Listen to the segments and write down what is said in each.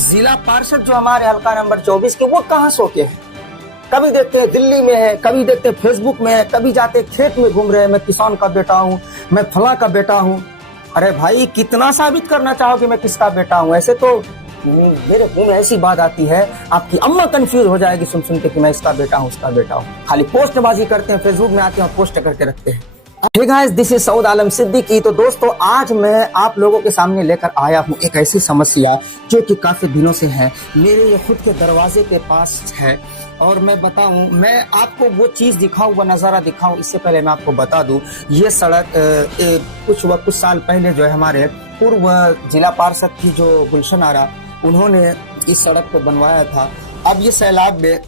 जिला पार्षद जो हमारे हल्का नंबर 24 के, वो कहाँ सो के हैं? कभी देखते हैं दिल्ली में है, कभी देखते हैं फेसबुक में है, कभी जाते खेत में घूम रहे हैं, मैं किसान का बेटा हूँ, मैं फला का बेटा हूँ। अरे भाई, कितना साबित करना चाहो कि मैं किसका बेटा हूँ? ऐसे तो मेरे मुंह में ऐसी बात आती है, आपकी अम्मा कंफ्यूज हो जाएगी सुन सुन के कि मैं इसका बेटा हूँ, उसका बेटा हूँ। खाली पोस्टबाजी करते हैं, फेसबुक में आते हैं और पोस्ट करके रखते हैं। ठीक है, दिस इज सऊद आलम सिद्दीकी। तो दोस्तों, आज मैं आप लोगों के सामने लेकर आया हूँ एक ऐसी समस्या जो कि काफी दिनों से है, मेरे खुद के दरवाजे के पास है। और मैं बताऊं, मैं आपको वो चीज दिखाऊं, वो नजारा दिखाऊं, इससे पहले मैं आपको बता दूं, ये सड़क कुछ साल पहले जो है हमारे पूर्व जिला पार्षद की जो गुलशन आरा, उन्होंने इस सड़क को बनवाया था। अब ये सैलाब में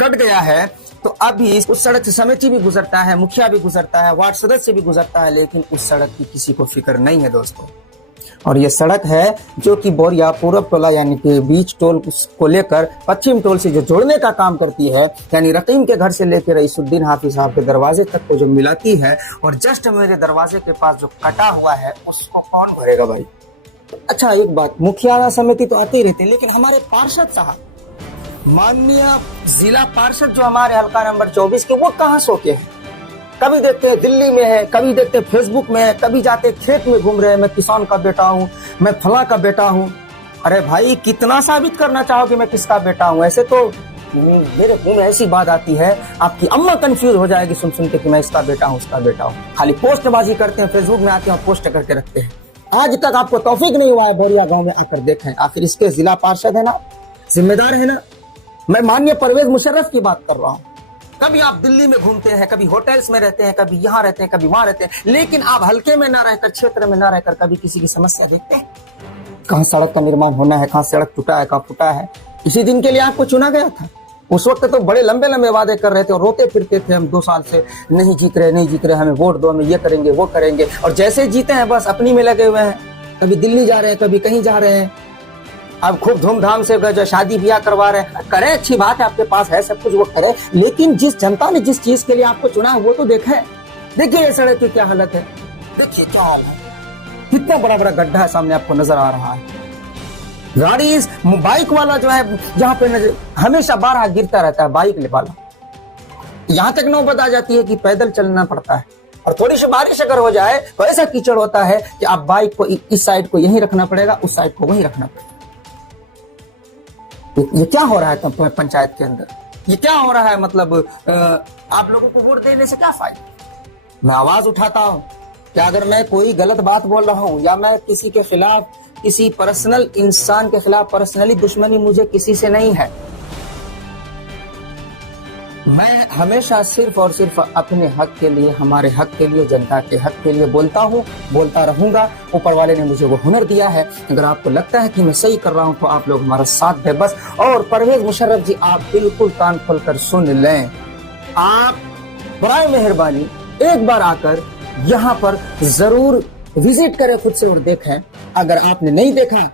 कट गया है, तो अभी उस सड़क से समिति भी गुजरता है, मुखिया भी गुजरता है, वार्ड सदस्य भी गुजरता है, लेकिन उस सड़क की किसी को फिक्र नहीं है दोस्तों। और ये सड़क है जो कि बोरिया पूर्व टोला यानी कि बीच टोल को लेकर पश्चिम टोल से जो जोड़ने का काम करती है, यानी रकीम के घर से लेकर रईसुद्दीन हाफिज साहब के दरवाजे तक को जो मिलाती है, और जस्ट मेरे दरवाजे के पास जो कटा हुआ है उसको कौन भरेगा भाई? अच्छा, एक बात, मुखिया समिति तो आते ही रहते, लेकिन हमारे पार्षद साहब, माननीय जिला पार्षद जो हमारे हल्का नंबर 24 के, वो कहाँ सो के हैं? कभी देखते हैं दिल्ली में है, कभी देखते हैं फेसबुक में है, कभी जाते खेत में घूम रहे हैं, मैं किसान का बेटा हूँ, मैं फला का बेटा हूँ। अरे भाई, कितना साबित करना चाहो कि मैं किसका बेटा हूँ? ऐसे तो मेरे मुंह में ऐसी बात आती है, आपकी अम्मा कंफ्यूज हो जाएगी सुन सुन के कि मैं इसका बेटा हूँ, उसका बेटा हूँ। खाली पोस्टबाजी करते हैं, फेसबुक में आते हैं और पोस्ट करके रखते हैं। आज तक आपको तौफीक नहीं हुआ है बोरिया गाँव में आकर देखें, आखिर इसके जिला पार्षद है ना, जिम्मेदार है ना। मैं माननीय परवेज मुशर्रफ की बात कर रहा हूँ। कभी आप दिल्ली में घूमते हैं, कभी होटल्स में रहते हैं, कभी यहाँ रहते हैं, कभी वहां रहते हैं, लेकिन आप हल्के में ना रहकर, क्षेत्र में ना रहकर कभी किसी की समस्या देखते हैं? कहाँ सड़क का निर्माण होना है, कहाँ सड़क टूटा है, कहाँ फूटा है। इसी दिन के लिए आपको चुना गया था। उस वक्त तो बड़े लंबे लंबे वादे कर रहे थे और रोते फिरते थे, हम 2 साल से नहीं जीत रहे, हमें वोट दो, हमें ये करेंगे वो करेंगे। और जैसे जीते हैं बस अपनी में लगे हुए हैं, कभी दिल्ली जा रहे हैं, कभी कहीं जा रहे हैं। अब खूब धूमधाम से जो शादी ब्याह करवा रहे हैं, करें, अच्छी बात है, आपके पास है सब कुछ, वो करें, लेकिन जिस जनता ने जिस चीज के लिए आपको चुना है वो तो देखें। देखिए ये सड़क की क्या हालत है, देखिए क्या हाल है, कितना बड़ा बड़ा गड्ढा है, सामने आपको नजर आ रहा है। गाड़ी, बाइक वाला जो है यहाँ पे नजर हमेशा बारहा गिरता रहता है, बाइक वाला। यहाँ तक नौबत आ जाती है कि पैदल चलना पड़ता है, और थोड़ी सी बारिश अगर हो जाए तो ऐसा कीचड़ होता है कि आप बाइक को इस साइड को यहीं रखना पड़ेगा, उस साइड को वहीं रखना पड़ेगा। ये क्या हो रहा है पंचायत के अंदर? ये क्या हो रहा है? मतलब आप लोगों को वोट देने से क्या फायदा? मैं आवाज उठाता हूं कि अगर मैं कोई गलत बात बोल रहा हूं या मैं किसी के खिलाफ, किसी पर्सनल इंसान के खिलाफ पर्सनली दुश्मनी मुझे किसी से नहीं है, मैं हमेशा सिर्फ और सिर्फ अपने हक के लिए, हमारे हक के लिए, जनता के हक के लिए बोलता हूँ, बोलता रहूंगा। ऊपर वाले ने मुझे वो हुनर दिया है। अगर आपको लगता है कि मैं सही कर रहा हूँ तो आप लोग हमारा साथ दें बस। और परवेज मुशर्रफ जी, आप बिल्कुल कान खोलकर सुन लें, आप बराए मेहरबानी एक बार आकर यहाँ पर जरूर विजिट करें खुद से और देखें। अगर आपने नहीं देखा,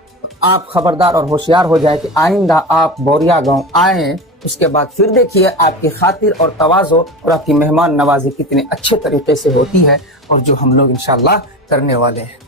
आप खबरदार और होशियार हो जाए कि आइंदा आप बोरिया गाँव आए, उसके बाद फिर देखिए आपकी खातिर और तवाज़ो और आपकी मेहमान नवाजी कितने अच्छे तरीके से होती है, और जो हम लोग इंशाल्लाह करने वाले हैं।